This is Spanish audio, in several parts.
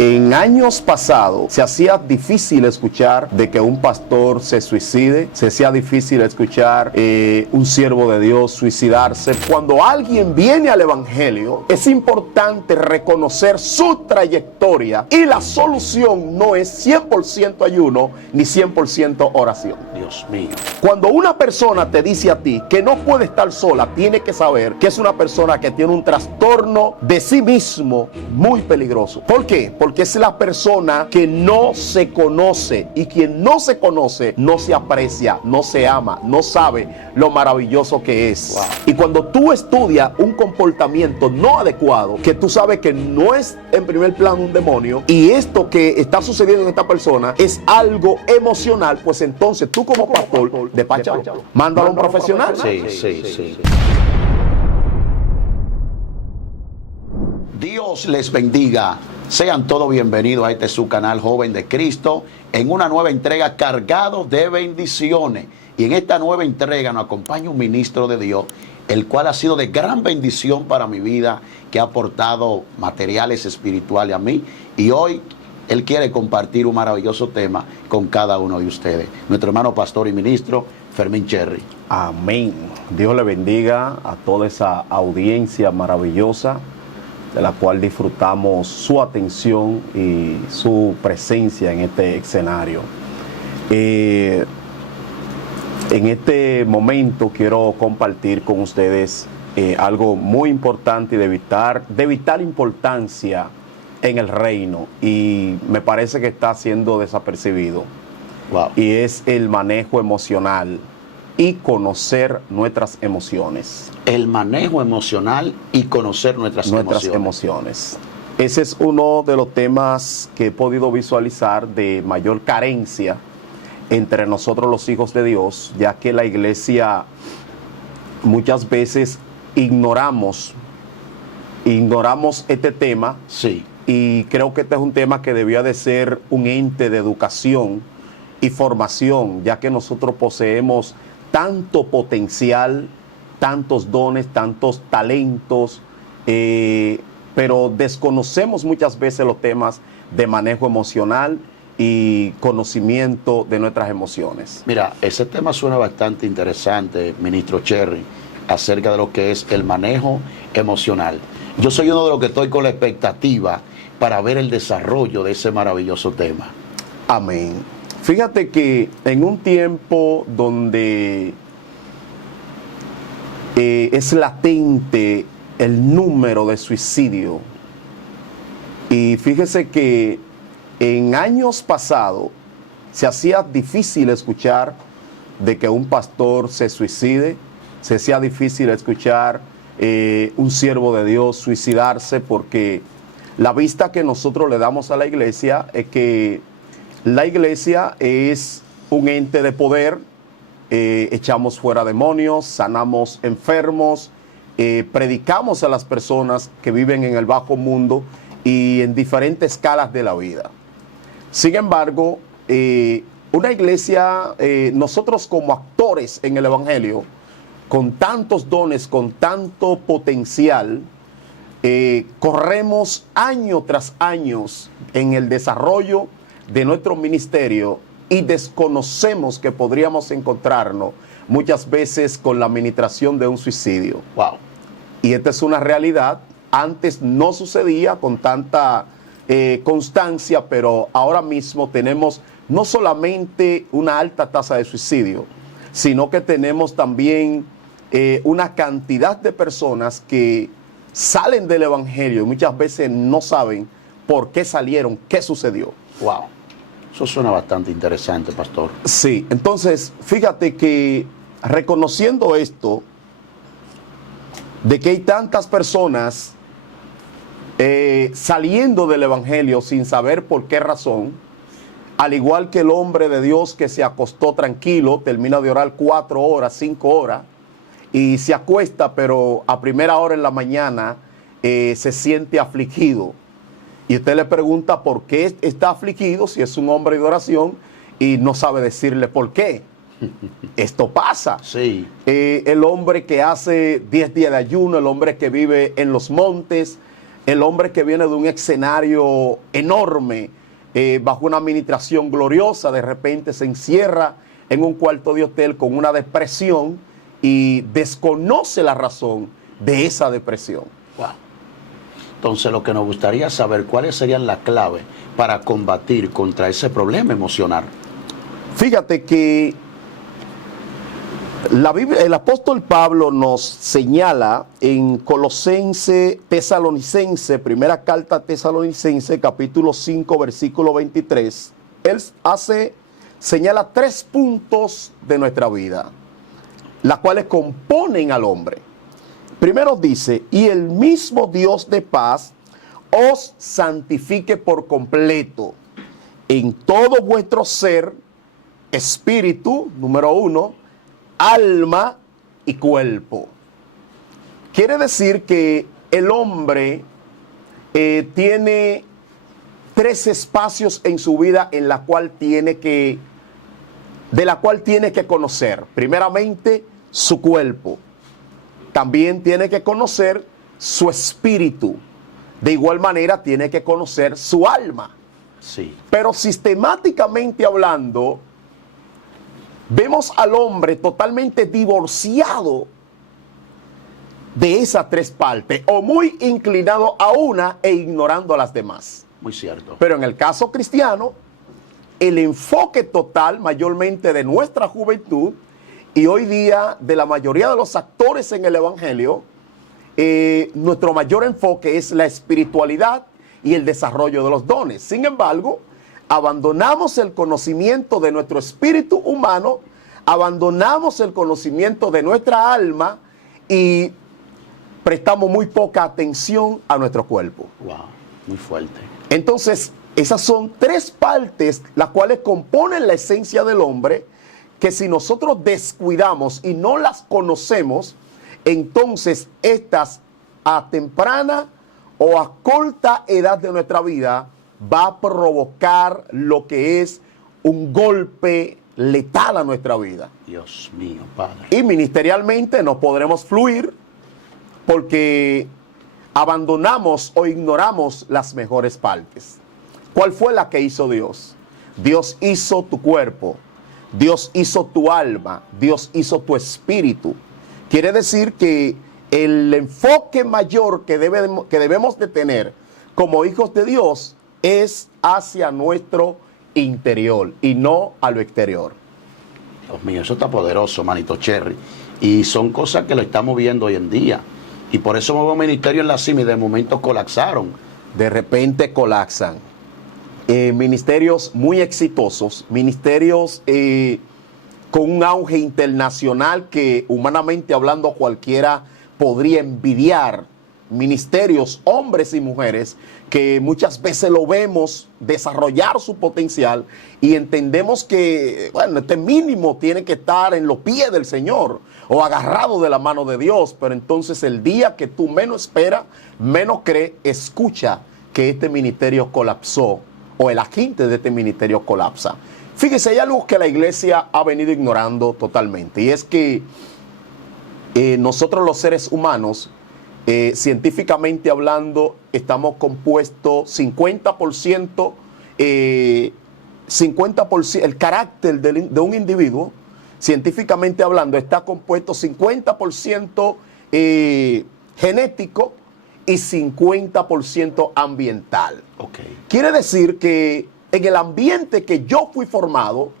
En años pasados se hacía difícil escuchar de que un pastor se suicide, se hacía difícil escuchar un siervo de Dios suicidarse. Cuando alguien viene al evangelio, es importante reconocer su trayectoria y la solución no es 100% ayuno ni 100% oración. Dios mío. Cuando una persona te dice a ti que no puede estar sola, tiene que saber que es una persona que tiene un trastorno de sí mismo muy peligroso. ¿Por qué? Porque es la persona que no se conoce, y quien no se conoce no se aprecia, no se ama, no sabe lo maravilloso que es. Wow. Y cuando tú estudias un comportamiento no adecuado, que tú sabes que no es en primer plano un demonio, y esto que está sucediendo en esta persona es algo emocional, pues entonces tú como pastor, despáchalo, mándalo a un profesional. Sí. Dios les bendiga. Sean todos bienvenidos a este su canal Joven de Cristo en una nueva entrega cargado de bendiciones. Y en esta nueva entrega nos acompaña un ministro de Dios, el cual ha sido de gran bendición para mi vida, que ha aportado materiales espirituales a mí. Y hoy él quiere compartir un maravilloso tema con cada uno de ustedes. Nuestro hermano pastor y ministro, Fermín Cherry. Amén. Dios le bendiga a toda esa audiencia maravillosa, de la cual disfrutamos su atención y su presencia en este escenario. En este momento quiero compartir con ustedes algo muy importante y de vital importancia en el reino, y me parece que está siendo desapercibido. Wow. Y es el manejo emocional y conocer nuestras emociones. El manejo emocional y conocer nuestras emociones. Ese es uno de los temas que he podido visualizar de mayor carencia entre nosotros los hijos de Dios, ya que la iglesia muchas veces ignoramos este tema. Sí. Y creo que este es un tema que debía de ser un ente de educación y formación, ya que nosotros poseemos tanto potencial, tantos dones, tantos talentos, pero desconocemos muchas veces los temas de manejo emocional y conocimiento de nuestras emociones. Mira, ese tema suena bastante interesante, ministro Cherry, acerca de lo que es el manejo emocional. Yo soy uno de los que estoy con la expectativa para ver el desarrollo de ese maravilloso tema. Amén. Fíjate que en un tiempo donde es latente el número de suicidio, y fíjese que en años pasados se hacía difícil escuchar de que un pastor se suicide, se hacía difícil escuchar un siervo de Dios suicidarse, porque la vista que nosotros le damos a la iglesia es que la iglesia es un ente de poder, echamos fuera demonios, sanamos enfermos, predicamos a las personas que viven en el bajo mundo y en diferentes escalas de la vida. Sin embargo, una iglesia, nosotros como actores en el evangelio, con tantos dones, con tanto potencial, corremos año tras año en el desarrollo de nuestro ministerio y desconocemos que podríamos encontrarnos muchas veces con la administración de un suicidio. Wow. Y esta es una realidad. Antes no sucedía con tanta constancia, pero ahora mismo tenemos no solamente una alta tasa de suicidio, sino que tenemos también una cantidad de personas que salen del evangelio y muchas veces no saben por qué salieron, qué sucedió. Wow. Eso suena bastante interesante, pastor. Sí, entonces fíjate que reconociendo esto, de que hay tantas personas saliendo del evangelio sin saber por qué razón, al igual que el hombre de Dios que se acostó tranquilo, termina de orar 4 horas, 5 horas, y se acuesta, pero a primera hora en la mañana se siente afligido. Y usted le pregunta por qué está afligido, si es un hombre de oración, y no sabe decirle por qué. Esto pasa. Sí. El hombre que hace 10 días de ayuno, el hombre que vive en los montes, el hombre que viene de un escenario enorme, bajo una administración gloriosa, de repente se encierra en un cuarto de hotel con una depresión y desconoce la razón de esa depresión. Wow. Entonces, lo que nos gustaría saber, ¿cuáles serían las claves para combatir contra ese problema emocional? Fíjate que la Biblia, el apóstol Pablo nos señala en Tesalonicense, primera carta a Tesalonicense, capítulo 5, versículo 23. Él señala 3 puntos de nuestra vida, las cuales componen al hombre. Primero dice, y el mismo Dios de paz os santifique por completo en todo vuestro ser, espíritu, número 1, alma y cuerpo. Quiere decir que el hombre tiene 3 espacios en su vida de la cual tiene que conocer. Primeramente, su cuerpo. También tiene que conocer su espíritu. De igual manera, tiene que conocer su alma. Sí. Pero sistemáticamente hablando, vemos al hombre totalmente divorciado de esas 3 partes, o muy inclinado a una e ignorando a las demás. Muy cierto. Pero en el caso cristiano, el enfoque total mayormente de nuestra juventud y hoy día de la mayoría de los actores en el Evangelio, nuestro mayor enfoque es la espiritualidad y el desarrollo de los dones. Sin embargo, abandonamos el conocimiento de nuestro espíritu humano, abandonamos el conocimiento de nuestra alma y prestamos muy poca atención a nuestro cuerpo. Wow, muy fuerte. Entonces, esas son 3 partes las cuales componen la esencia del hombre, que si nosotros descuidamos y no las conocemos, entonces estas a temprana o a corta edad de nuestra vida va a provocar lo que es un golpe letal a nuestra vida. Dios mío, Padre. Y ministerialmente no podremos fluir porque abandonamos o ignoramos las mejores partes. ¿Cuál fue la que hizo Dios? Dios hizo tu cuerpo, Dios hizo tu alma, Dios hizo tu espíritu. Quiere decir que el enfoque mayor que debemos de tener como hijos de Dios es hacia nuestro interior y no a lo exterior. Dios mío, eso está poderoso, manito Cherry. Y son cosas que lo estamos viendo hoy en día. Y por eso hubo ministerio en la cima y de momento colapsaron. De repente colapsan. Ministerios muy exitosos, ministerios con un auge internacional que humanamente hablando cualquiera podría envidiar. Ministerios, hombres y mujeres, que muchas veces lo vemos desarrollar su potencial y entendemos que, bueno, este mínimo tiene que estar en los pies del Señor o agarrado de la mano de Dios, pero entonces el día que tú menos esperas, menos crees, escucha que este ministerio colapsó o el agente de este ministerio colapsa. Fíjese, hay algo que la iglesia ha venido ignorando totalmente y es que nosotros los seres humanos, científicamente hablando, estamos compuestos 50%, el carácter de un individuo, científicamente hablando, está compuesto 50% genético y 50% ambiental. Okay. Quiere decir que en el ambiente que yo fui formado,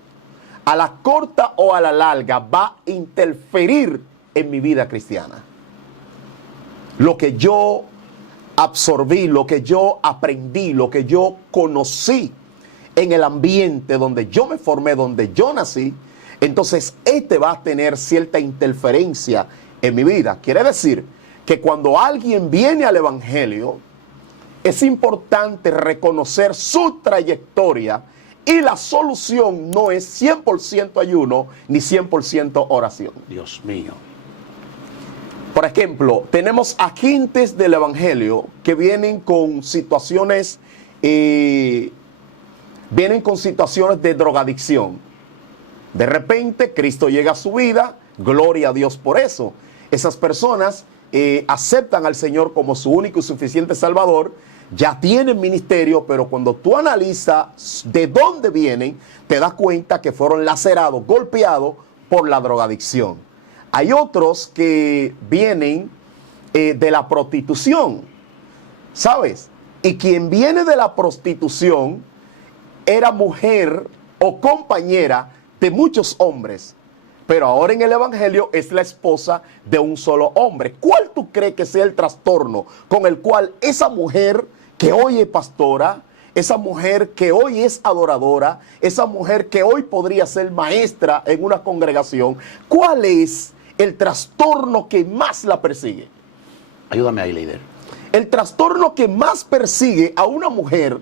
a la corta o a la larga va a interferir en mi vida cristiana. Lo que yo absorbí, lo que yo aprendí, lo que yo conocí en el ambiente donde yo me formé, donde yo nací, entonces va a tener cierta interferencia en mi vida. Quiere decir que cuando alguien viene al Evangelio, es importante reconocer su trayectoria y la solución no es 100% ayuno ni 100% oración. Dios mío. Por ejemplo, tenemos agentes del Evangelio que vienen con situaciones de drogadicción. De repente, Cristo llega a su vida, gloria a Dios por eso. Esas personas aceptan al Señor como su único y suficiente Salvador, ya tienen ministerio, pero cuando tú analizas de dónde vienen, te das cuenta que fueron lacerados, golpeados por la drogadicción. Hay otros que vienen de la prostitución, ¿sabes? Y quien viene de la prostitución era mujer o compañera de muchos hombres, pero ahora en el Evangelio es la esposa de un solo hombre. ¿Cuál tú crees que sea el trastorno con el cual esa mujer que hoy es pastora, esa mujer que hoy es adoradora, esa mujer que hoy podría ser maestra en una congregación, cuál es el trastorno que más la persigue? Ayúdame ahí, líder. El trastorno que más persigue a una mujer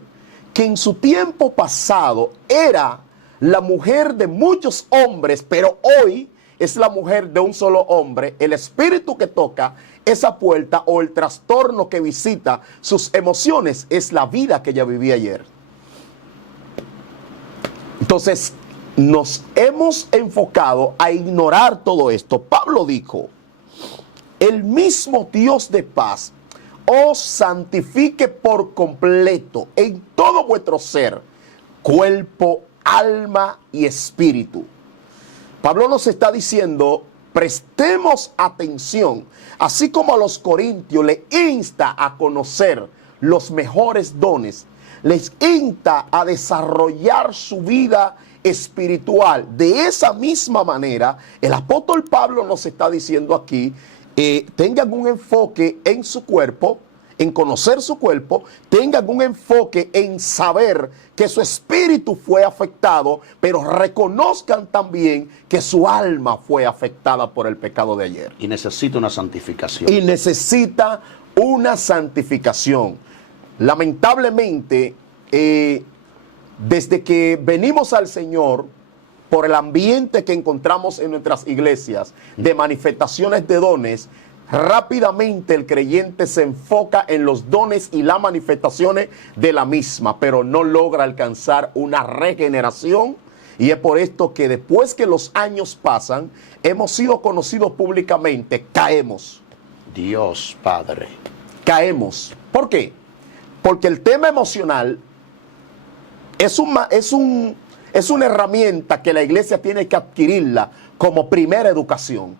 que en su tiempo pasado era la mujer de muchos hombres, pero hoy es la mujer de un solo hombre, el espíritu que toca esa puerta o el trastorno que visita sus emociones es la vida que ella vivía ayer. Entonces, nos hemos enfocado a ignorar todo esto. Pablo dijo, el mismo Dios de paz os santifique por completo en todo vuestro ser, cuerpo, alma y espíritu. Pablo nos está diciendo, prestemos atención, así como a los corintios le insta a conocer los mejores dones, les insta a desarrollar su vida espiritual. De esa misma manera, el apóstol Pablo nos está diciendo aquí, tengan un enfoque en su cuerpo, en conocer su cuerpo, tengan un enfoque en saber que su espíritu fue afectado, pero reconozcan también que su alma fue afectada por el pecado de ayer. Y necesita una santificación. Y necesita una santificación. Lamentablemente, desde que venimos al Señor, por el ambiente que encontramos en nuestras iglesias de manifestaciones de dones, rápidamente el creyente se enfoca en los dones y las manifestaciones de la misma, pero no logra alcanzar una regeneración. Y es por esto que después que los años pasan, hemos sido conocidos públicamente, caemos. Dios Padre. Caemos. ¿Por qué? Porque el tema emocional es una herramienta que la iglesia tiene que adquirirla como primera educación.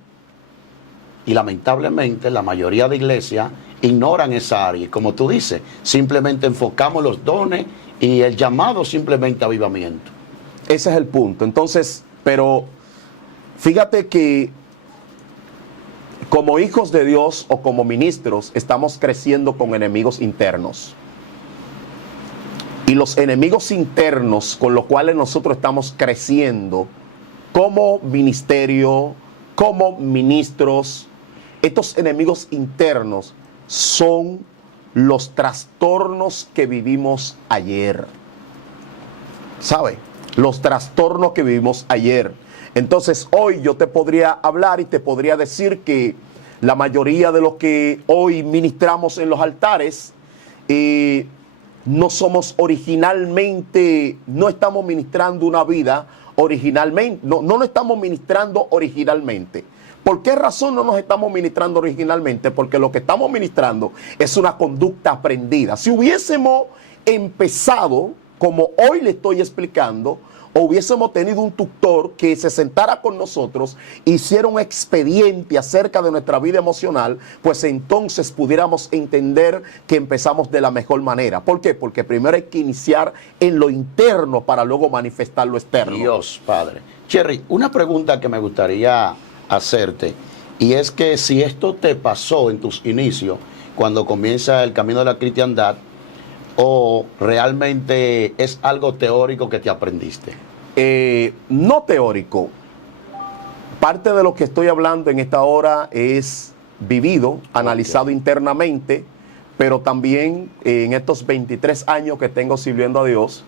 Y lamentablemente la mayoría de iglesias ignoran esa área. Y como tú dices, simplemente enfocamos los dones y el llamado simplemente a avivamiento. Ese es el punto. Entonces, pero fíjate que como hijos de Dios o como ministros estamos creciendo con enemigos internos. Y los enemigos internos con los cuales nosotros estamos creciendo como ministerio, como ministros, estos enemigos internos son los trastornos que vivimos ayer. ¿Sabe? Los trastornos que vivimos ayer. Entonces hoy yo te podría hablar y te podría decir que la mayoría de los que hoy ministramos en los altares no somos originalmente, no estamos ministrando una vida originalmente, no estamos ministrando originalmente. ¿Por qué razón no nos estamos ministrando originalmente? Porque lo que estamos ministrando es una conducta aprendida. Si hubiésemos empezado, como hoy le estoy explicando, o hubiésemos tenido un tutor que se sentara con nosotros, hiciera un expediente acerca de nuestra vida emocional, pues entonces pudiéramos entender que empezamos de la mejor manera. ¿Por qué? Porque primero hay que iniciar en lo interno para luego manifestar lo externo. Dios Padre. Cherry, una pregunta que me gustaría hacerte, y es que si esto te pasó en tus inicios, cuando comienza el camino de la cristiandad, o realmente es algo teórico que te aprendiste. No teórico. Parte de lo que estoy hablando en esta hora es vivido, analizado internamente, pero también en estos 23 años que tengo sirviendo a Dios,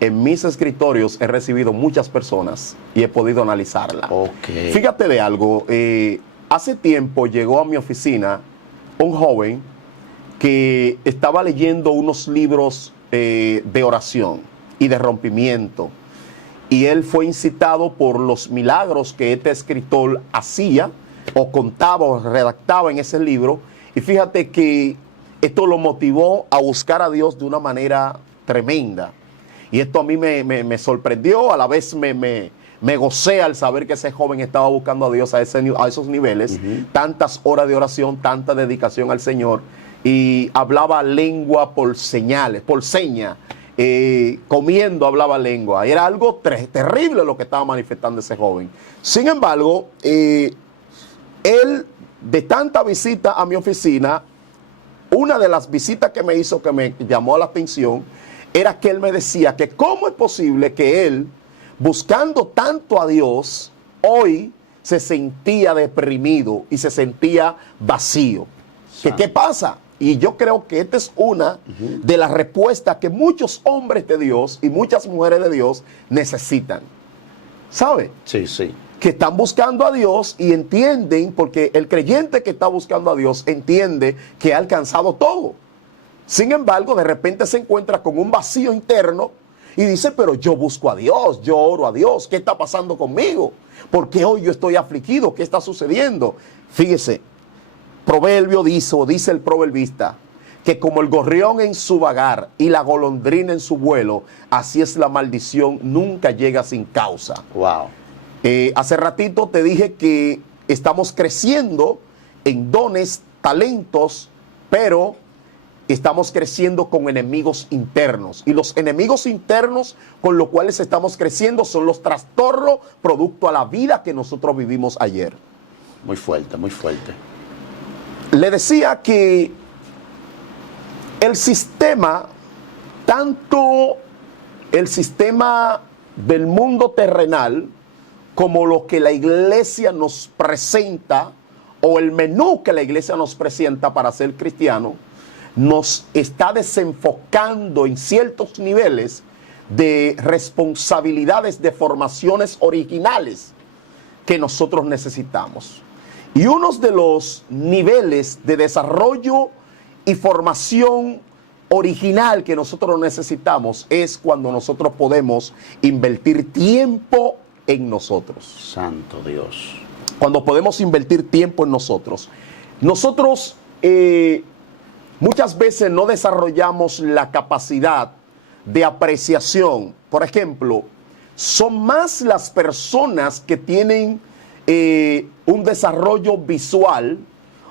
en mis escritorios he recibido muchas personas y he podido analizarla. Okay. Fíjate de algo, hace tiempo llegó a mi oficina un joven que estaba leyendo unos libros de oración y de rompimiento. Y él fue incitado por los milagros que este escritor hacía o contaba o redactaba en ese libro. Y fíjate que esto lo motivó a buscar a Dios de una manera tremenda. Y esto a mí me sorprendió, a la vez me gocé al saber que ese joven estaba buscando a Dios a esos niveles, tantas horas de oración, tanta dedicación al Señor, y hablaba lengua por señales, por señas, comiendo hablaba lengua. Era algo terrible lo que estaba manifestando ese joven. Sin embargo, él, de tanta visita a mi oficina, una de las visitas que me hizo que me llamó la atención era que él me decía que cómo es posible que él, buscando tanto a Dios, hoy se sentía deprimido y se sentía vacío. ¿Qué pasa? Y yo creo que esta es una de las respuestas que muchos hombres de Dios y muchas mujeres de Dios necesitan. ¿Sabe? Sí, sí. Que están buscando a Dios y entienden, porque el creyente que está buscando a Dios entiende que ha alcanzado todo. Sin embargo, de repente se encuentra con un vacío interno y dice, pero yo busco a Dios, yo oro a Dios, ¿qué está pasando conmigo? ¿Por qué hoy yo estoy afligido? ¿Qué está sucediendo? Fíjese, proverbio dice el proverbista, que como el gorrión en su vagar y la golondrina en su vuelo, así es la maldición, nunca llega sin causa. Wow. Hace ratito te dije que estamos creciendo en dones, talentos, pero estamos creciendo con enemigos internos. Y los enemigos internos con los cuales estamos creciendo son los trastornos producto a la vida que nosotros vivimos ayer. Muy fuerte, muy fuerte. Le decía que el sistema, tanto el sistema del mundo terrenal, como lo que la iglesia nos presenta, o el menú que la iglesia nos presenta para ser cristiano, nos está desenfocando en ciertos niveles de responsabilidades de formaciones originales que nosotros necesitamos. Y uno de los niveles de desarrollo y formación original que nosotros necesitamos es cuando nosotros podemos invertir tiempo en nosotros. Santo Dios. Cuando podemos invertir tiempo en nosotros. Nosotros muchas veces no desarrollamos la capacidad de apreciación. Por ejemplo, son más las personas que tienen un desarrollo visual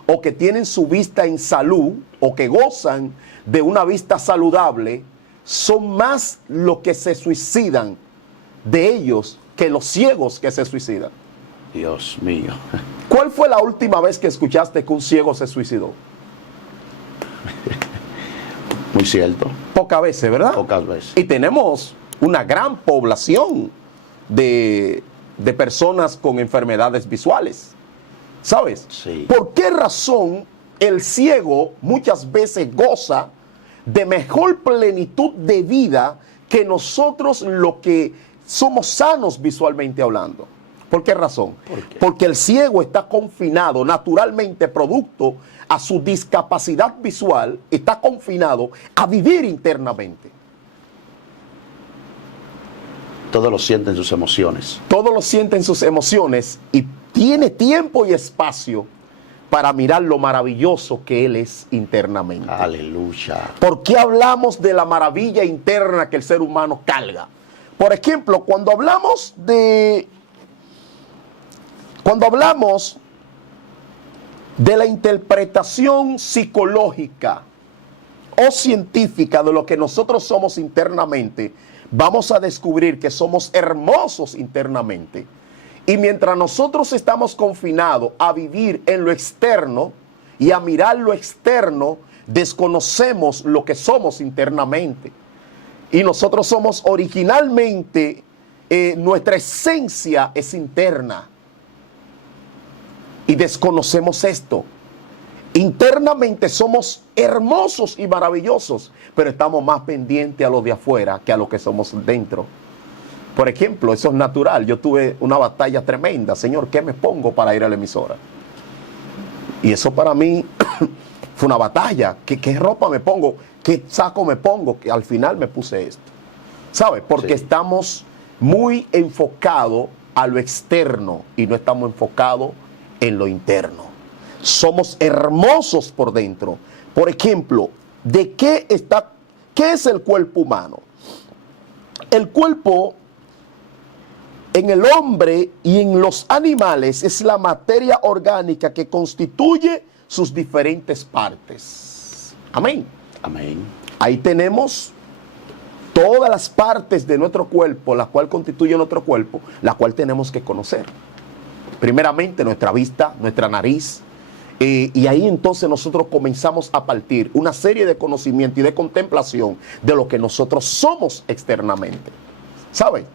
o que tienen su vista en salud o que gozan de una vista saludable, son más los que se suicidan de ellos que los ciegos que se suicidan. Dios mío. ¿Cuál fue la última vez que escuchaste que un ciego se suicidó? Muy cierto. Pocas veces, ¿verdad? Pocas veces. Y tenemos una gran población de personas con enfermedades visuales. ¿Sabes? Sí. ¿Por qué razón el ciego muchas veces goza de mejor plenitud de vida que nosotros los que somos sanos visualmente hablando? ¿Por qué razón? ¿Por qué? Porque el ciego está confinado naturalmente producto a su discapacidad visual, está confinado a vivir internamente. Todo lo siente en sus emociones. Todo lo siente en sus emociones y tiene tiempo y espacio para mirar lo maravilloso que él es internamente. Aleluya. ¿Por qué hablamos de la maravilla interna que el ser humano carga? Por ejemplo, cuando hablamos de la interpretación psicológica o científica de lo que nosotros somos internamente, vamos a descubrir que somos hermosos internamente. Y mientras nosotros estamos confinados a vivir en lo externo y a mirar lo externo, desconocemos lo que somos internamente. Y nosotros somos originalmente, nuestra esencia es interna. Y desconocemos esto. Internamente somos hermosos y maravillosos, pero estamos más pendientes a lo de afuera que a lo que somos dentro. Por ejemplo, eso es natural. Yo tuve una batalla tremenda. Señor, ¿qué me pongo para ir a la emisora? Y eso para mí fue una batalla. ¿Qué ropa me pongo? ¿Qué saco me pongo? Que al final me puse esto. ¿Sabe? Porque Sí. estamos muy enfocados a lo externo y no estamos enfocados en lo interno. Somos hermosos por dentro. Por ejemplo, ¿qué es el cuerpo humano? El cuerpo en el hombre y en los animales es la materia orgánica que constituye sus diferentes partes. Amén. Amén. Ahí tenemos todas las partes de nuestro cuerpo, la cual constituye nuestro cuerpo, la cual tenemos que conocer. Primeramente nuestra vista, nuestra nariz, y ahí entonces nosotros comenzamos a partir una serie de conocimiento y de contemplación de lo que nosotros somos externamente. ¿Saben?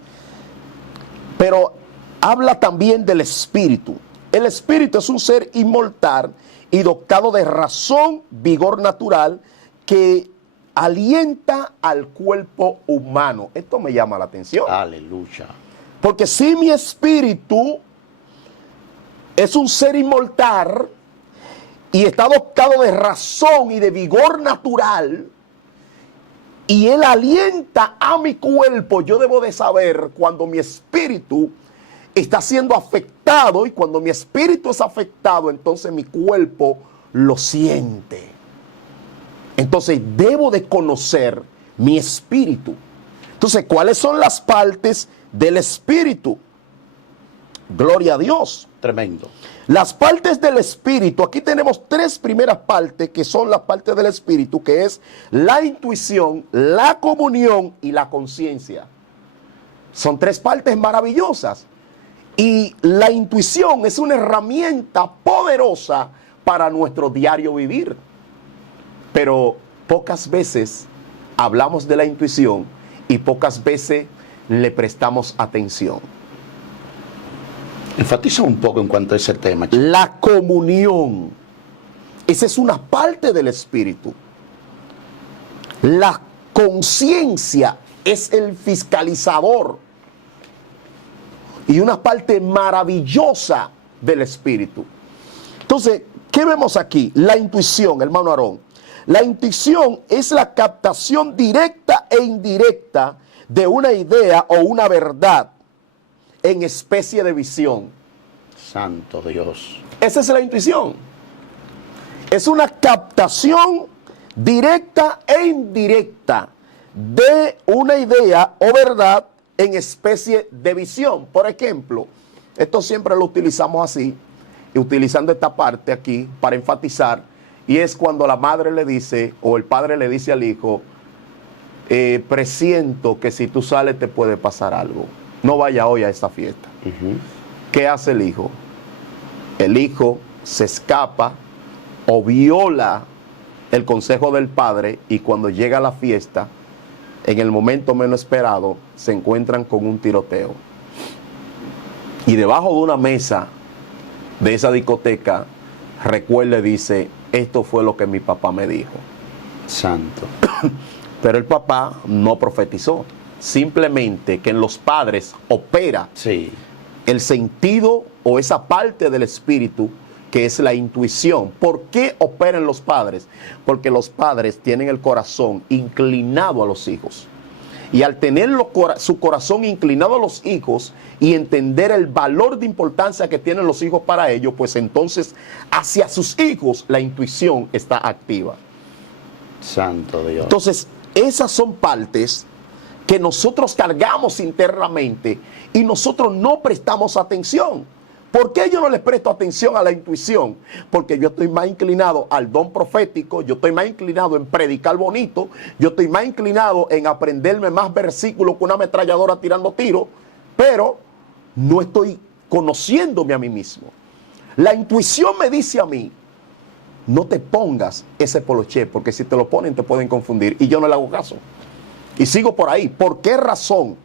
Pero habla también del espíritu. El espíritu es un ser inmortal y dotado de razón, vigor natural, que alienta al cuerpo humano. Esto me llama la atención. Aleluya. Porque si mi espíritu es un ser inmortal y está dotado de razón y de vigor natural, y él alienta a mi cuerpo, yo debo de saber cuando mi espíritu está siendo afectado, y cuando mi espíritu es afectado, entonces mi cuerpo lo siente. Entonces debo de conocer mi espíritu. Entonces, ¿cuáles son las partes del espíritu? Gloria a Dios. Tremendo. Las partes del espíritu, aquí tenemos tres primeras partes que son las partes del espíritu, que es la intuición, la comunión y la conciencia. Son tres partes maravillosas. Y la intuición es una herramienta poderosa para nuestro diario vivir. Pero pocas veces hablamos de la intuición y pocas veces le prestamos atención. Enfatiza un poco en cuanto a ese tema, chico. La comunión. Esa es una parte del espíritu. La conciencia es el fiscalizador y una parte maravillosa del espíritu. Entonces, ¿qué vemos aquí? La intuición, hermano Aarón. La intuición es la captación directa e indirecta de una idea o una verdad en especie de visión. Santo Dios. Esa es la intuición. Es una captación directa e indirecta de una idea o verdad en especie de visión. Por ejemplo, esto siempre lo utilizamos así, y utilizando esta parte aquí para enfatizar, y es cuando la madre le dice o el padre le dice al hijo, presiento que si tú sales te puede pasar algo. No vaya hoy a esta fiesta. ¿Qué hace el hijo? El hijo se escapa o viola el consejo del padre, y cuando llega a la fiesta, en el momento menos esperado, se encuentran con un tiroteo. Y debajo de una mesa de esa discoteca, recuerda y dice, esto fue lo que mi papá me dijo. Santo. Pero el papá no profetizó. Simplemente que en los padres opera Sí. el sentido o esa parte del espíritu que es la intuición. ¿Por qué operan los padres? Porque los padres tienen el corazón inclinado a los hijos. Y al tener su corazón inclinado a los hijos y entender el valor de importancia que tienen los hijos para ellos, pues entonces hacia sus hijos la intuición está activa. Santo Dios. Entonces, esas son partes que nosotros cargamos internamente y nosotros no prestamos atención. ¿Por qué yo no le presto atención a la intuición? Porque yo estoy más inclinado al don profético, yo estoy más inclinado en predicar bonito, yo estoy más inclinado en aprenderme más versículos que una ametralladora tirando tiros, pero no estoy conociéndome a mí mismo. La intuición me dice a mí, no te pongas ese poloché, porque si te lo ponen te pueden confundir, y yo no le hago caso. Y sigo por ahí. ¿Por qué razón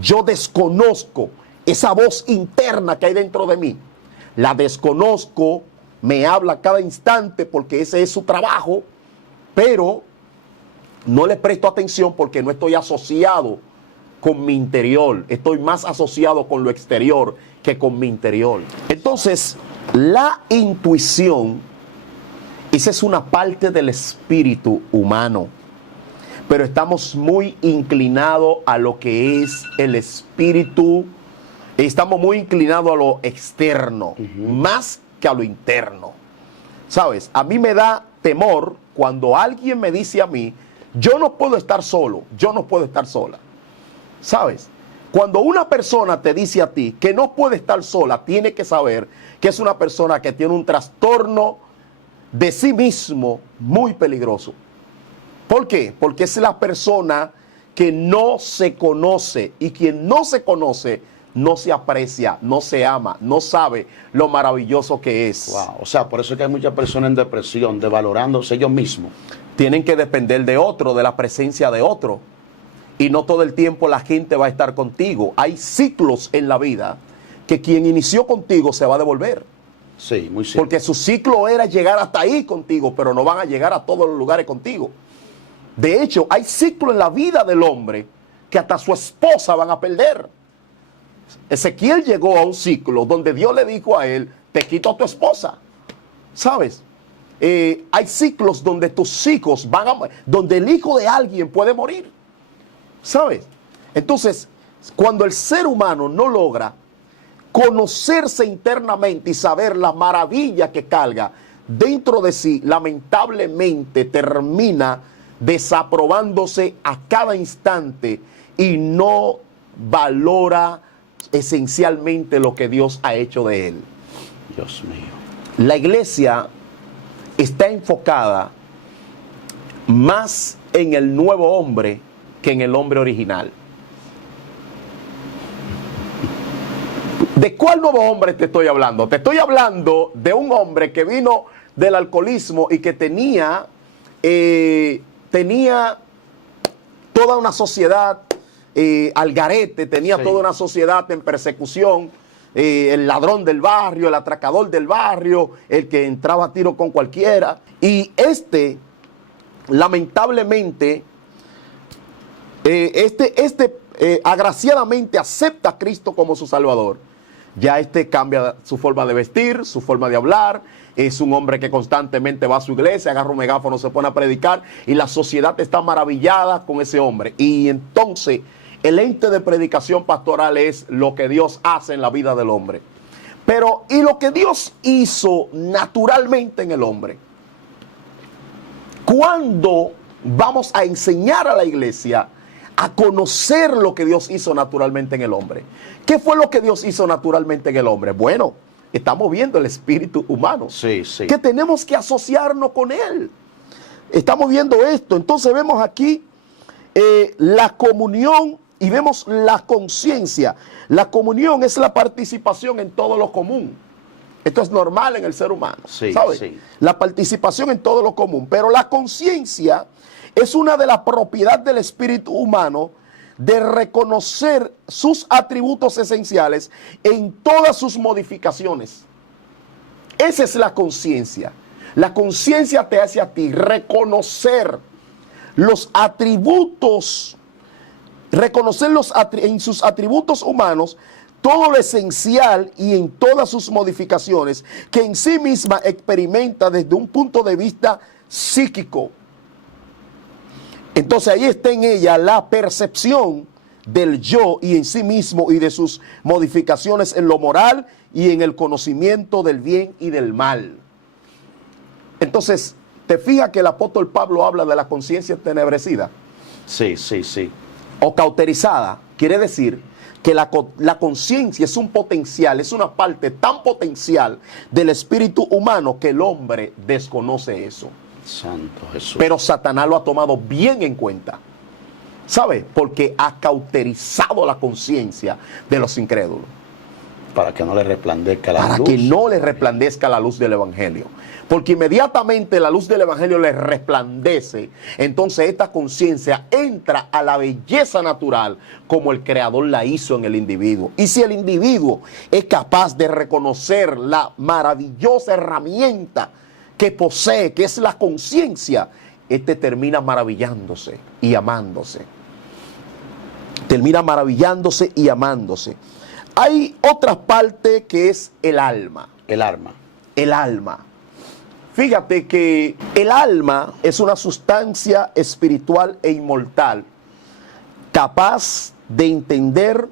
yo desconozco esa voz interna que hay dentro de mí? La desconozco, me habla cada instante porque ese es su trabajo, pero no le presto atención porque no estoy asociado con mi interior. Estoy más asociado con lo exterior que con mi interior. Entonces, la intuición, esa es una parte del espíritu humano. Pero estamos muy inclinados a lo que es el espíritu Estamos muy inclinados a lo externo, más que a lo interno. ¿Sabes? A mí me da temor cuando alguien me dice a mí, yo no puedo estar solo, yo no puedo estar sola. ¿Sabes? Cuando una persona te dice a ti que no puede estar sola, tiene que saber que es una persona que tiene un trastorno de sí mismo muy peligroso. ¿Por qué? Porque es la persona que no se conoce, y quien no se conoce no se aprecia, no se ama, no sabe lo maravilloso que es. Wow. O sea, por eso es que hay muchas personas en depresión, devalorándose ellos mismos. Tienen que depender de otro, de la presencia de otro. Y no todo el tiempo la gente va a estar contigo. Hay ciclos en la vida que quien inició contigo se va a devolver. Sí, muy cierto. Porque su ciclo era llegar hasta ahí contigo, pero no van a llegar a todos los lugares contigo. De hecho, hay ciclos en la vida del hombre que hasta su esposa van a perder. Ezequiel llegó a un ciclo donde Dios le dijo a él, te quito a tu esposa. ¿Sabes? Hay ciclos donde tus hijos van a morir, donde el hijo de alguien puede morir. ¿Sabes? Entonces, cuando el ser humano no logra conocerse internamente y saber la maravilla que carga dentro de sí, lamentablemente termina desaprobándose a cada instante y no valora esencialmente lo que Dios ha hecho de él. Dios mío. La iglesia está enfocada más en el nuevo hombre que en el hombre original. ¿De cuál nuevo hombre te estoy hablando? Te estoy hablando de un hombre que vino del alcoholismo y que tenía toda una sociedad al garete, tenía toda una sociedad en persecución, el ladrón del barrio, el atracador del barrio, el que entraba a tiro con cualquiera. Y lamentablemente, agraciadamente acepta a Cristo como su Salvador. Ya cambia su forma de vestir, su forma de hablar. Es un hombre que constantemente va a su iglesia, agarra un megáfono, se pone a predicar y la sociedad está maravillada con ese hombre. Y entonces el ente de predicación pastoral es lo que Dios hace en la vida del hombre. Pero, ¿y lo que Dios hizo naturalmente en el hombre? ¿Cuándo vamos a enseñar a la iglesia a conocer lo que Dios hizo naturalmente en el hombre? ¿Qué fue lo que Dios hizo naturalmente en el hombre? Bueno, estamos viendo el espíritu humano. Sí, sí. Que tenemos que asociarnos con él. Estamos viendo esto. Entonces vemos aquí la comunión y vemos la conciencia. La comunión es la participación en todo lo común. Esto es normal en el ser humano, sí, ¿sabes? Sí. La participación en todo lo común. Pero la conciencia es una de las propiedades del espíritu humano de reconocer sus atributos esenciales en todas sus modificaciones. Esa es la conciencia. La conciencia te hace a ti reconocer los atributos, en sus atributos humanos, todo lo esencial y en todas sus modificaciones, que en sí misma experimenta desde un punto de vista psíquico. Entonces ahí está en ella la percepción del yo y en sí mismo y de sus modificaciones en lo moral y en el conocimiento del bien y del mal. Entonces, ¿te fijas que el apóstol Pablo habla de la conciencia entenebrecida? Sí, sí, sí. O cauterizada. Quiere decir que la conciencia es un potencial, es una parte tan potencial del espíritu humano que el hombre desconoce eso. Santo Jesús. Pero Satanás lo ha tomado bien en cuenta. ¿Sabe? Porque ha cauterizado la conciencia de los incrédulos. Para que no le resplandezca la luz. Para que no le resplandezca la luz del evangelio. Porque inmediatamente la luz del evangelio le resplandece. Entonces esta conciencia entra a la belleza natural como el creador la hizo en el individuo. Y si el individuo es capaz de reconocer la maravillosa herramienta que posee, que es la conciencia, termina maravillándose y amándose. Termina maravillándose y amándose. Hay otra parte que es el alma. El alma. El alma. Fíjate que el alma es una sustancia espiritual e inmortal, capaz de entender,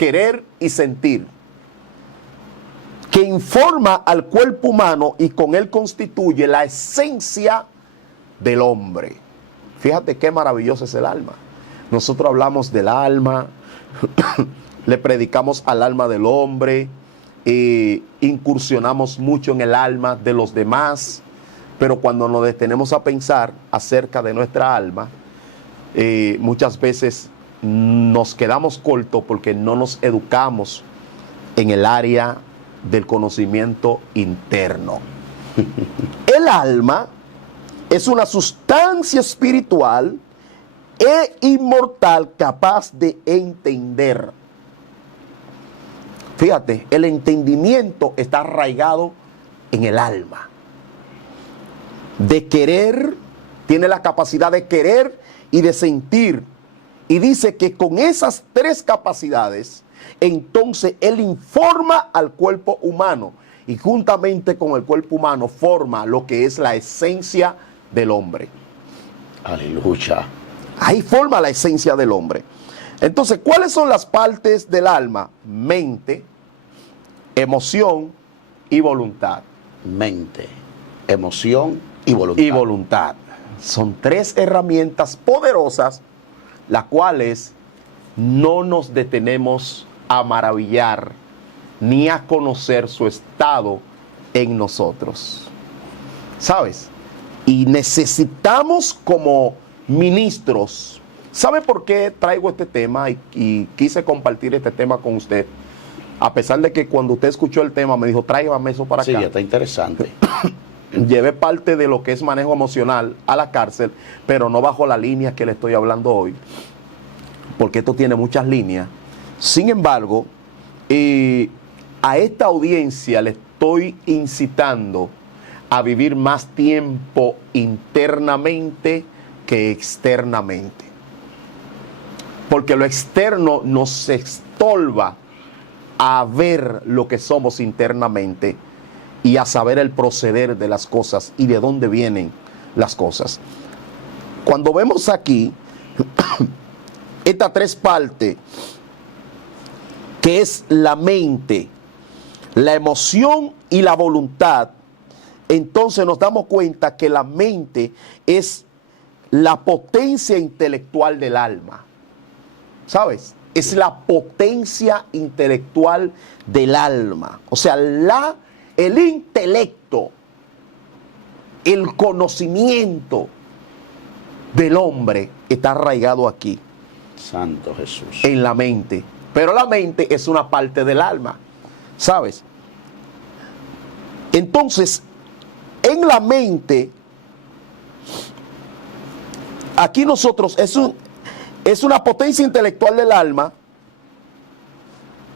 querer y sentir, que informa al cuerpo humano y con él constituye la esencia del hombre. Fíjate qué maravilloso es el alma. Nosotros hablamos del alma, le predicamos al alma del hombre, incursionamos mucho en el alma de los demás, pero cuando nos detenemos a pensar acerca de nuestra alma, muchas veces nos quedamos cortos porque no nos educamos en el área del conocimiento interno. El alma es una sustancia espiritual e inmortal capaz de entender. Fíjate, el entendimiento está arraigado en el alma. De querer, tiene la capacidad de querer y de sentir. Y dice que con esas tres capacidades, entonces él informa al cuerpo humano. Y juntamente con el cuerpo humano forma lo que es la esencia del hombre. Aleluya. Ahí forma la esencia del hombre. Entonces, ¿cuáles son las partes del alma? Mente, emoción y voluntad. Mente, emoción y voluntad. Y voluntad. Son tres herramientas poderosas, las cuales no nos detenemos a maravillar ni a conocer su estado en nosotros. ¿Sabes? Y necesitamos como ministros. ¿Sabe por qué traigo este tema y quise compartir este tema con usted? A pesar de que cuando usted escuchó el tema me dijo, tráigame eso para acá. Sí, está interesante. Llevé parte de lo que es manejo emocional a la cárcel, pero no bajo la línea que le estoy hablando hoy, porque esto tiene muchas líneas. Sin embargo, a esta audiencia le estoy incitando a vivir más tiempo internamente que externamente. Porque lo externo nos estorba a ver lo que somos internamente y a saber el proceder de las cosas y de dónde vienen las cosas. Cuando vemos aquí estas tres partes, que es la mente, la emoción y la voluntad, entonces nos damos cuenta que la mente es la potencia intelectual del alma. ¿Sabes? Es la potencia intelectual del alma. O sea, el intelecto, el conocimiento del hombre está arraigado aquí. Santo Jesús. En la mente. Pero la mente es una parte del alma. ¿Sabes? Entonces, en la mente, aquí nosotros, es una potencia intelectual del alma,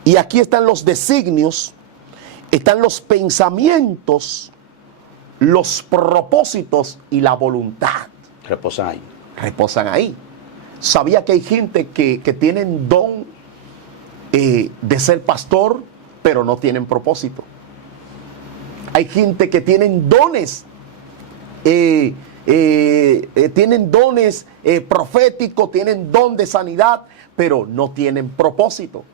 y aquí están los designios, están los pensamientos, los propósitos y la voluntad. Reposan ahí. Reposan ahí. Sabía que hay gente que tienen don de ser pastor, pero no tienen propósito. Hay gente que tienen dones, proféticos, tienen don de sanidad, pero no tienen propósito.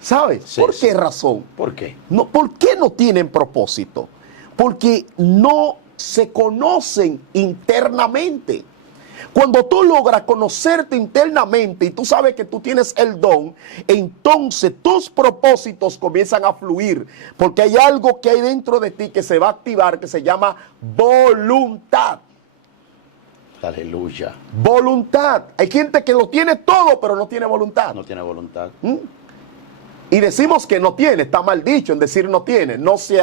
¿Sabes? Sí, ¿Por sí. qué razón? ¿Por qué? No, ¿por qué no tienen propósito? Porque no se conocen internamente. Cuando tú logras conocerte internamente y tú sabes que tú tienes el don, entonces tus propósitos comienzan a fluir, porque hay algo que hay dentro de ti que se va a activar, que se llama voluntad. Aleluya. Voluntad. Hay gente que lo tiene todo, pero no tiene voluntad. No tiene voluntad. Y decimos que no tiene, está mal dicho en decir no tiene, no se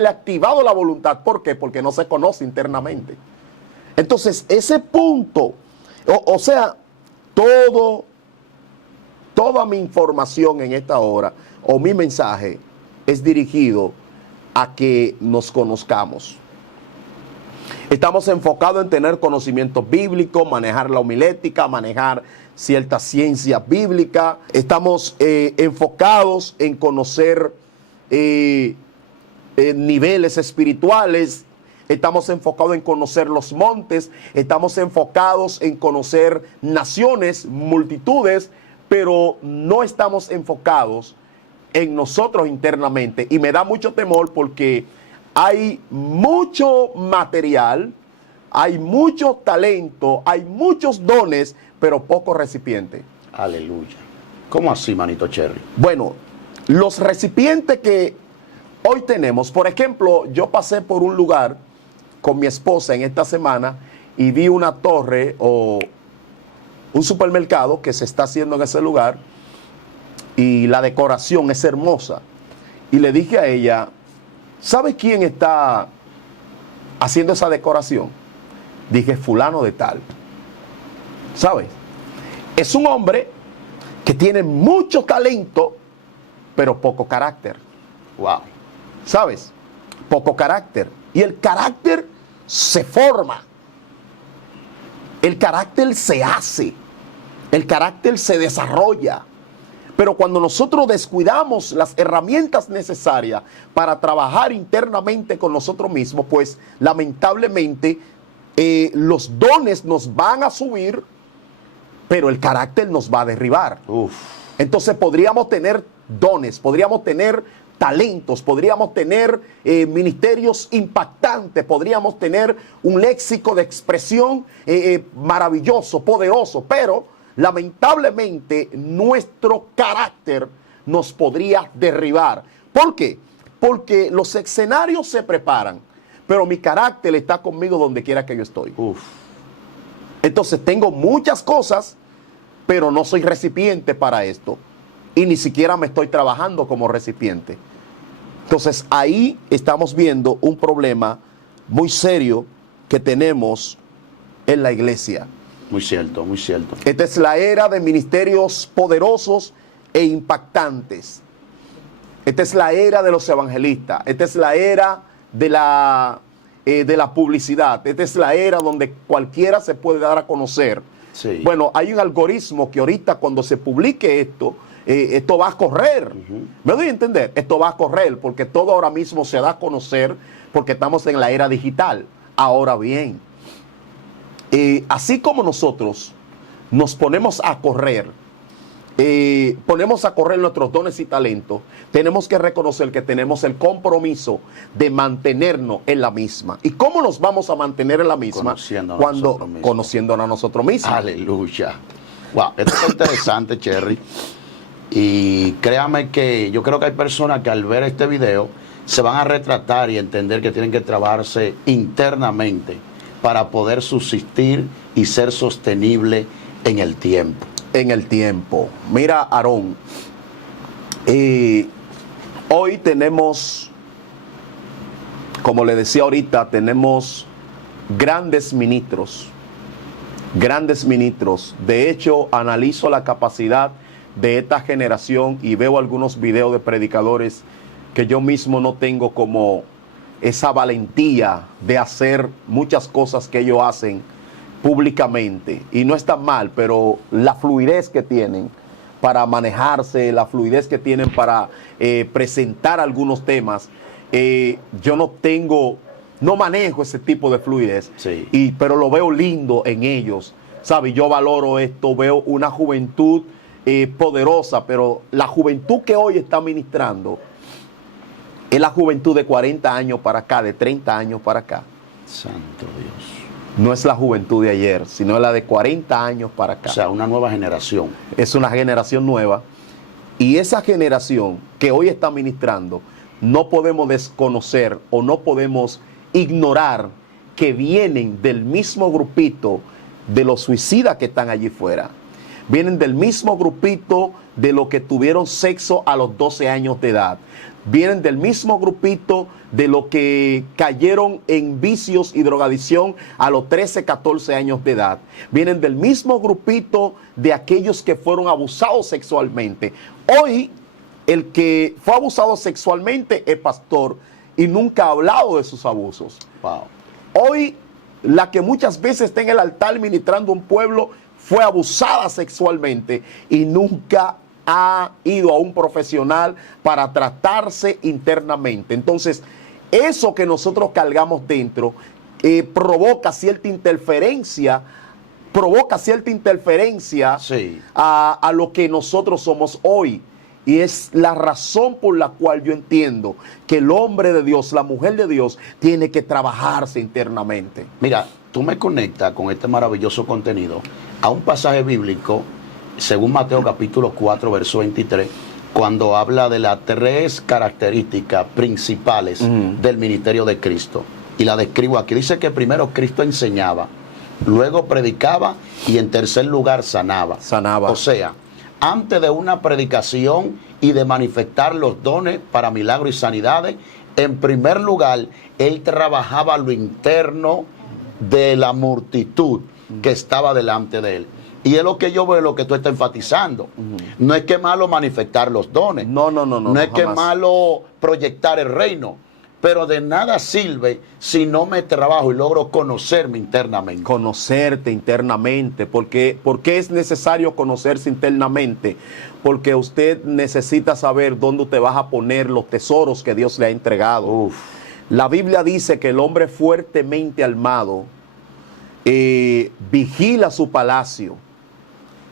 le ha activado la voluntad. ¿Por qué? Porque no se conoce internamente. Entonces, ese punto, o sea, toda mi información en esta hora, o mi mensaje, es dirigido a que nos conozcamos. Estamos enfocados en tener conocimiento bíblico, manejar la homilética, manejar cierta ciencia bíblica. Estamos enfocados en conocer niveles espirituales. Estamos enfocados en conocer los montes. Estamos enfocados en conocer naciones, multitudes. pero no estamos enfocados en nosotros internamente. Y me da mucho temor porque hay mucho material, hay mucho talento, hay muchos dones, pero pocos recipientes. Aleluya. ¿Cómo así, manito Cherry? Bueno, los recipientes que hoy tenemos, por ejemplo, yo pasé por un lugar con mi esposa en esta semana y vi una torre o un supermercado que se está haciendo en ese lugar y la decoración es hermosa. Y le dije a ella, ¿sabe quién está haciendo esa decoración? Dije, fulano de tal. ¿Sabes? Es un hombre que tiene mucho talento, pero poco carácter. Wow. ¿Sabes? Poco carácter. Y el carácter se forma. El carácter se hace. El carácter se desarrolla. Pero cuando nosotros descuidamos las herramientas necesarias para trabajar internamente con nosotros mismos, pues lamentablemente los dones nos van a subir, pero el carácter nos va a derribar. Uf. Entonces podríamos tener dones, podríamos tener talentos, podríamos tener ministerios impactantes, podríamos tener un léxico de expresión maravilloso, poderoso, pero lamentablemente nuestro carácter nos podría derribar. ¿Por qué? Porque los escenarios se preparan, pero mi carácter está conmigo donde quiera que yo estoy. Uf. Entonces tengo muchas cosas, pero no soy recipiente para esto. Y ni siquiera me estoy trabajando como recipiente. Entonces ahí estamos viendo un problema muy serio que tenemos en la iglesia. Muy cierto, muy cierto. Esta es la era de ministerios poderosos e impactantes. Esta es la era de los evangelistas. Esta es la era de la publicidad. Esta es la era donde cualquiera se puede dar a conocer. Sí. Bueno, hay un algoritmo que ahorita cuando se publique esto va a correr. ¿Me doy a entender? Esto va a correr porque todo ahora mismo se da a conocer porque estamos en la era digital. Ahora bien, así como nosotros nos ponemos a correr nuestros dones y talentos, tenemos que reconocer que tenemos el compromiso de mantenernos en la misma. ¿Y cómo nos vamos a mantener en la misma? Conociéndonos a nosotros mismos. Aleluya. Wow, esto es interesante, Cherry. Y créame que yo creo que hay personas que al ver este video se van a retratar y entender que tienen que trabajarse internamente para poder subsistir y ser sostenible en el tiempo. En el tiempo. Mira, Aarón, hoy tenemos, como le decía ahorita, tenemos grandes ministros. Grandes ministros. De hecho, analizo la capacidad de esta generación y veo algunos videos de predicadores que yo mismo no tengo como esa valentía de hacer muchas cosas que ellos hacen públicamente. Y no está mal, pero la fluidez que tienen para manejarse, la fluidez que tienen para presentar algunos temas, yo no manejo ese tipo de fluidez, sí. Pero lo veo lindo en ellos, ¿sabes? Yo valoro esto, veo una juventud poderosa, pero la juventud que hoy está ministrando es la juventud de 40 años para acá, de 30 años para acá. Santo Dios. No es la juventud de ayer, sino la de 40 años para acá. O sea, una nueva generación. Es una generación nueva. Y esa generación que hoy está ministrando, no podemos desconocer o no podemos ignorar que vienen del mismo grupito de los suicidas que están allí fuera. Vienen del mismo grupito de los que tuvieron sexo a los 12 años de edad. Vienen del mismo grupito de los que cayeron en vicios y drogadicción a los 13, 14 años de edad. Vienen del mismo grupito de aquellos que fueron abusados sexualmente. Hoy, el que fue abusado sexualmente es pastor y nunca ha hablado de sus abusos. Wow. Hoy, la que muchas veces está en el altar ministrando un pueblo fue abusada sexualmente y nunca ha ido a un profesional para tratarse internamente. Entonces, eso que nosotros cargamos dentro provoca cierta interferencia provoca cierta interferencia Sí. a lo que nosotros somos hoy. Y es la razón por la cual yo entiendo que el hombre de Dios, la mujer de Dios, tiene que trabajarse internamente. Mira, tú me conectas con este maravilloso contenido a un pasaje bíblico, según Mateo capítulo 4, verso 23, cuando habla de las 3 características principales del ministerio de Cristo. Y la describo aquí. Dice que primero Cristo enseñaba, luego predicaba y en tercer lugar sanaba. Sanaba. O sea, antes de una predicación y de manifestar los dones para milagros y sanidades, en primer lugar, él trabajaba lo interno de la multitud que estaba delante de él. Y es lo que yo veo, lo que tú estás enfatizando. No es que es malo manifestar los dones. No, No es que es jamás. malo proyectar el reino. Pero de nada sirve si no me trabajo y logro conocerme internamente. Conocerte internamente. ¿Por qué es necesario conocerse internamente? Porque usted necesita saber dónde usted va a poner los tesoros que Dios le ha entregado. Uf. La Biblia dice que el hombre fuertemente armado vigila su palacio.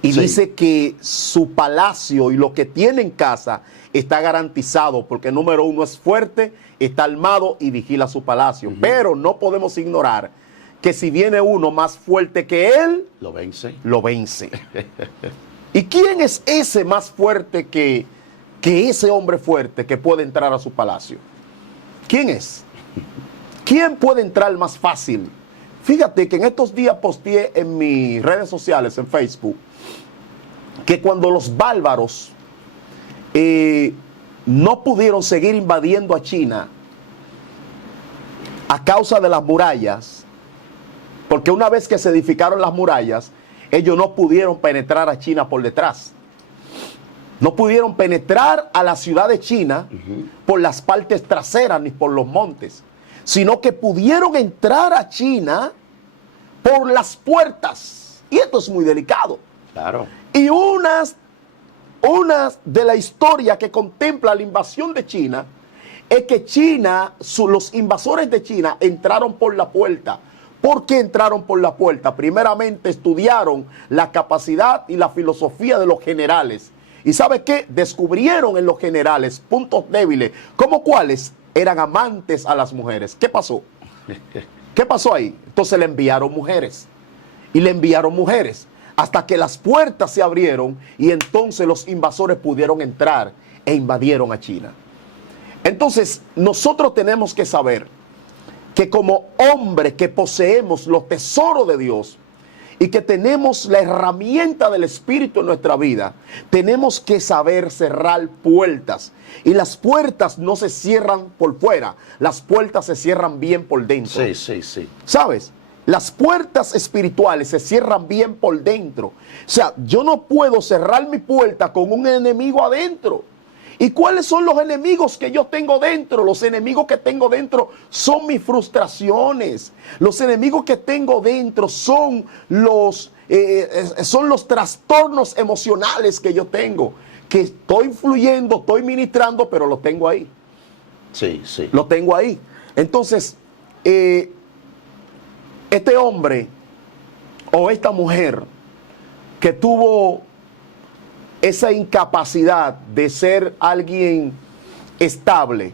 Y Sí. dice que su palacio y lo que tiene en casa está garantizado porque número 1 es fuerte, está armado y vigila su palacio. Pero no podemos ignorar que si viene uno más fuerte que él, Lo vence. lo vence. ¿Y quién es ese más fuerte que ese hombre fuerte que puede entrar a su palacio? ¿Quién es? ¿Quién puede entrar más fácil? Fíjate que en estos días posteé en mis redes sociales, en Facebook, que cuando los bárbaros no pudieron seguir invadiendo a China a causa de las murallas, porque una vez que se edificaron las murallas, ellos no pudieron penetrar a China por detrás. No pudieron penetrar a la ciudad de China por las partes traseras ni por los montes, sino que pudieron entrar a China por las puertas. Y esto es muy delicado. Claro. Y una de la historia que contempla la invasión de China es que los invasores de China entraron por la puerta. ¿Por qué entraron por la puerta? Primeramente estudiaron la capacidad y la filosofía de los generales. ¿Y sabe qué? Descubrieron en los generales puntos débiles, como cuáles eran amantes a las mujeres. ¿Qué pasó? ¿Qué pasó ahí? Entonces le enviaron mujeres. Y le enviaron mujeres. Hasta que las puertas se abrieron y entonces los invasores pudieron entrar e invadieron a China. Entonces, nosotros tenemos que saber que como hombres que poseemos los tesoros de Dios y que tenemos la herramienta del Espíritu en nuestra vida, tenemos que saber cerrar puertas. Y las puertas no se cierran por fuera, las puertas se cierran bien por dentro. Sí, sí, sí. ¿Sabes? Las puertas espirituales se cierran bien por dentro. O sea, yo no puedo cerrar mi puerta con un enemigo adentro. ¿Y cuáles son los enemigos que yo tengo dentro? Los enemigos que tengo dentro son mis frustraciones. Los enemigos que tengo dentro son los trastornos emocionales que yo tengo. Que estoy fluyendo, estoy ministrando, pero los tengo ahí. Sí, sí. Lo tengo ahí. Entonces, este hombre o esta mujer que tuvo esa incapacidad de ser alguien estable.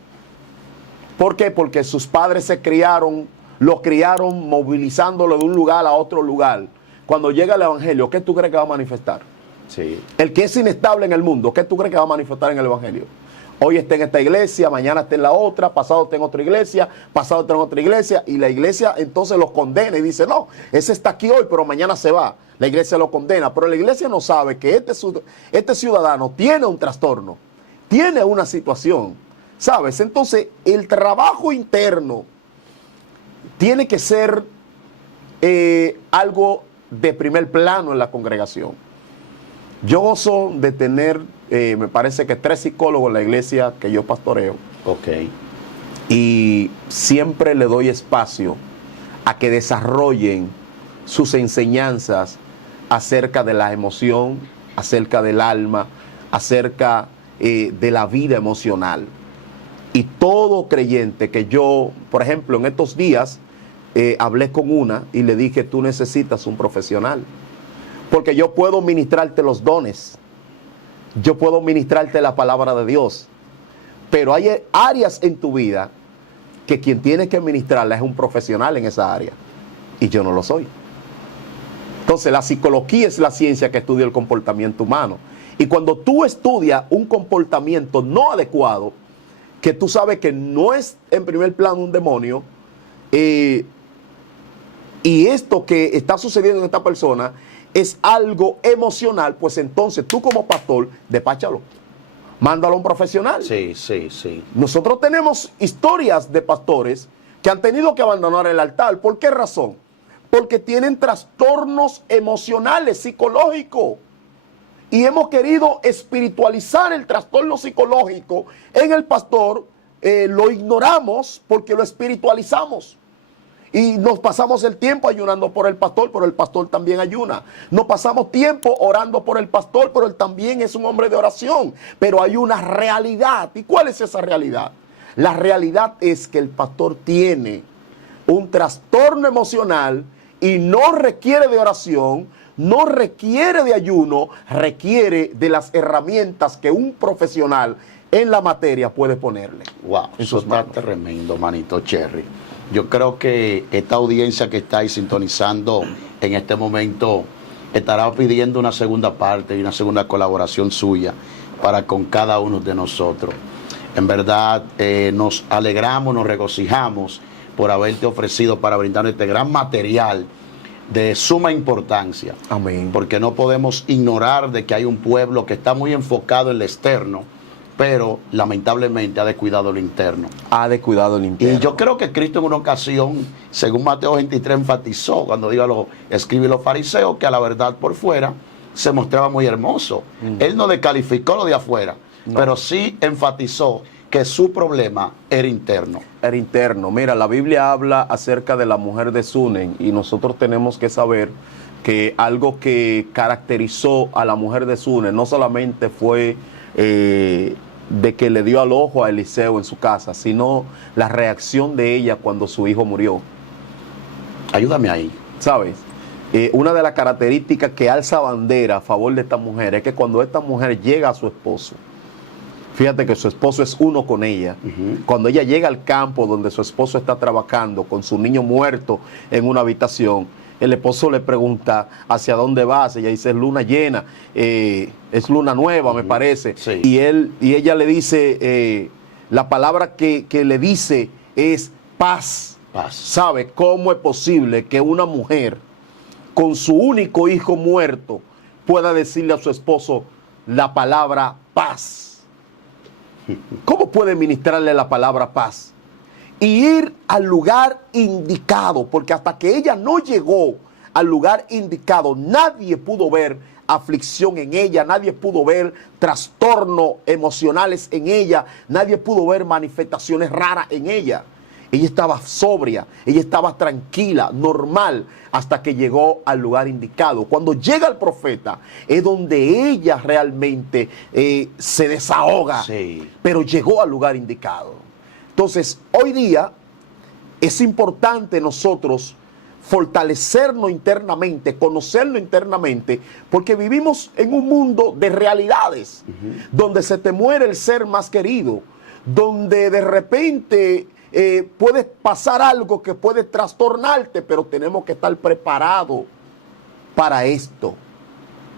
¿Por qué? Porque sus padres lo criaron movilizándolo de un lugar a otro lugar. Cuando llega el evangelio, ¿qué tú crees que va a manifestar? Sí. El que es inestable en el mundo, ¿qué tú crees que va a manifestar en el evangelio? Hoy está en esta iglesia, mañana está en la otra, pasado está en otra iglesia, pasado está en otra iglesia, y la iglesia entonces los condena y dice, no, ese está aquí hoy, pero mañana se va. La iglesia lo condena, pero la iglesia no sabe que este ciudadano tiene un trastorno, tiene una situación, ¿sabes? Entonces, el trabajo interno tiene que ser algo de primer plano en la congregación. Yo gozo de tener, me parece que 3 psicólogos en la iglesia que yo pastoreo. Ok. Y siempre le doy espacio a que desarrollen sus enseñanzas acerca de la emoción, acerca del alma, acerca de la vida emocional. Y todo creyente que yo, por ejemplo, en estos días, hablé con una y le dije, tú necesitas un profesional. Porque yo puedo ministrarte los dones, yo puedo ministrarte la palabra de Dios, pero hay áreas en tu vida que quien tiene que ministrarla es un profesional en esa área, y yo no lo soy. Entonces la psicología es la ciencia que estudia el comportamiento humano, y cuando tú estudias un comportamiento no adecuado, que tú sabes que no es en primer plano un demonio, y esto que está sucediendo en esta persona es algo emocional, pues entonces tú como pastor, despáchalo, mándalo a un profesional. Sí, sí, sí. Nosotros tenemos historias de pastores que han tenido que abandonar el altar. ¿Por qué razón? Porque tienen trastornos emocionales, psicológicos. Y hemos querido espiritualizar el trastorno psicológico en el pastor, lo ignoramos porque lo espiritualizamos. Y nos pasamos el tiempo ayunando por el pastor, pero el pastor también ayuna. Nos pasamos tiempo orando por el pastor, pero él también es un hombre de oración. Pero hay una realidad. ¿Y cuál es esa realidad? La realidad es que el pastor tiene un trastorno emocional y no requiere de oración, no requiere de ayuno, requiere de las herramientas que un profesional en la materia puede ponerle. Wow, eso está tremendo, manito Cherry. Yo creo que esta audiencia que está ahí sintonizando en este momento estará pidiendo una segunda parte y una segunda colaboración suya para con cada uno de nosotros. En verdad, nos alegramos, nos regocijamos por haberte ofrecido para brindarnos este gran material de suma importancia. Amén. Porque no podemos ignorar de que hay un pueblo que está muy enfocado en lo externo, pero lamentablemente ha descuidado lo interno. Ha descuidado el interno. Y yo creo que Cristo en una ocasión, según Mateo 23, enfatizó cuando dijo a los escribas y los fariseos que a la verdad por fuera se mostraba muy hermoso. Él no descalificó lo de afuera, pero sí enfatizó que su problema era interno. Era interno. Mira, la Biblia habla acerca de la mujer de Sunem y nosotros tenemos que saber que algo que caracterizó a la mujer de Sunem no solamente fue de que le dio al ojo a Eliseo en su casa, sino la reacción de ella cuando su hijo murió. Ayúdame ahí. ¿Sabes? Una de las características que alza bandera a favor de esta mujer es que cuando esta mujer llega a su esposo, fíjate que su esposo es uno con ella. Cuando ella llega al campo donde su esposo está trabajando con su niño muerto en una habitación, el esposo le pregunta hacia dónde vas. Ella dice, es luna llena, es luna nueva, me parece. Sí. Y ella le dice, la palabra que le dice es paz. Paz. ¿Sabe cómo es posible que una mujer con su único hijo muerto pueda decirle a su esposo la palabra paz? ¿Cómo puede ministrarle la palabra paz? Y ir al lugar indicado, porque hasta que ella no llegó al lugar indicado, nadie pudo ver aflicción en ella, nadie pudo ver trastornos emocionales en ella, nadie pudo ver manifestaciones raras en ella. Ella estaba sobria, ella estaba tranquila, normal, hasta que llegó al lugar indicado. Cuando llega el profeta, es donde ella realmente se desahoga, Sí. pero llegó al lugar indicado. Entonces, hoy día es importante nosotros fortalecernos internamente, conocerlo internamente, porque vivimos en un mundo de realidades, donde se te muere el ser más querido, donde de repente puede pasar algo que puede trastornarte, pero tenemos que estar preparados para esto.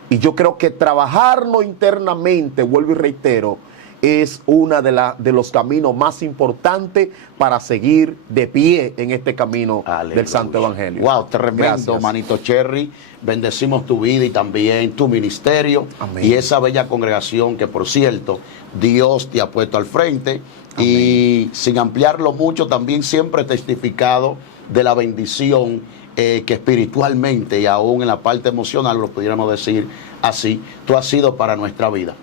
Y yo creo que trabajarlo internamente, vuelvo y reitero, es uno de los caminos más importantes para seguir de pie en este camino del Santo Evangelio. Wow, tremendo, Gracias. manito Cherry. Bendecimos tu vida y también tu ministerio. Amén. Y esa bella congregación que, por cierto, Dios te ha puesto al frente. Amén. Y sin ampliarlo mucho, también siempre he testificado de la bendición que espiritualmente y aún en la parte emocional, lo pudiéramos decir así, tú has sido para nuestra vida.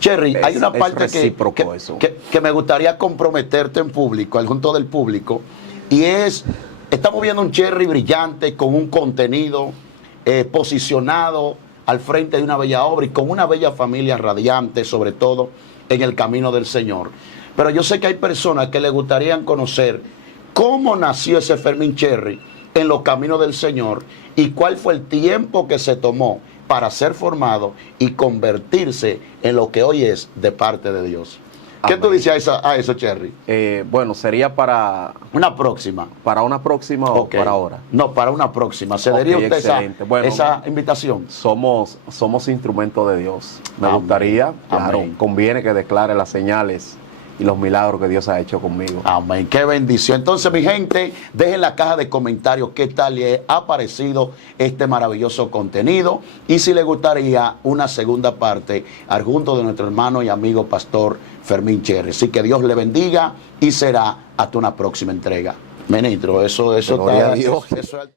Cherry, hay una parte que me gustaría comprometerte en público, al junto del público, y estamos viendo un Cherry brillante con un contenido posicionado al frente de una bella obra y con una bella familia radiante, sobre todo en el camino del Señor. Pero yo sé que hay personas que les gustaría conocer cómo nació ese Fermín Cherry en los caminos del Señor y cuál fue el tiempo que se tomó para ser formado y convertirse en lo que hoy es de parte de Dios. ¿Qué Amén. tú dices a eso, Cherry? Bueno, sería para Una próxima. una próxima o Ok. para ahora. No, para una próxima. ¿Se Ok, daría usted excelente. Bueno, esa invitación? Somos instrumentos de Dios. Me Amén. gustaría, claro, Amén. conviene que declare las señales y los milagros que Dios ha hecho conmigo. Amén, qué bendición. Entonces, mi gente, dejen en la caja de comentarios qué tal les ha parecido este maravilloso contenido y si les gustaría una segunda parte adjunto de nuestro hermano y amigo pastor Fermín Cherry. Así que Dios le bendiga y será hasta una próxima entrega. Ministro, eso Gloria está... a Dios. eso es-